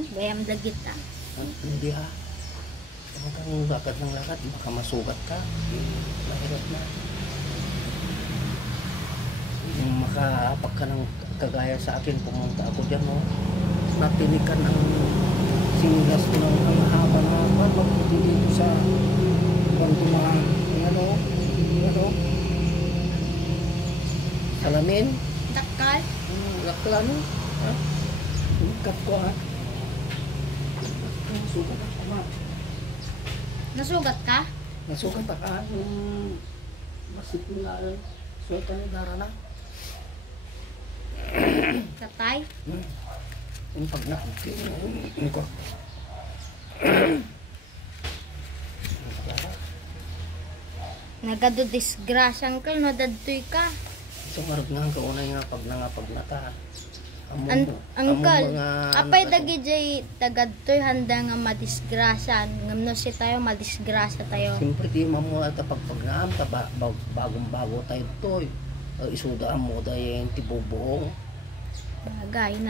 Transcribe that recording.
Gayam dagit ah. Hindi ha. Huwag kang lakad ng lakad, baka masugat ka. Mahirap na. Yung makaapak ka ng kagaya sa akin, pumunta ako dyan, no? Natinikan ang sinilas ko ng ang haba-haba, mabuti dito sa bantumahan. Ano? Salamin? Dakal? Laklan? Ha? Ikat ko ha? Nasugat ako ma. Nasugat ka? Nasugat ako ha? Masit nila. Suweta ni Dara na. Katay? Yung pag nakukit. Ano ko? Nagado disgrasyan ka, nadadtoy ka. So marag nga ang kaunay nga pag nangapag na ka. Angkal, apay dagi jay tagadtoy handa nga madisgrasyan. Ngamno si tayo madisgrasya tayo. Siyempre di mamula ito pag naam ta bagong-bago tayo to. Isudaan mo dahil yung tibubuong. Bagay,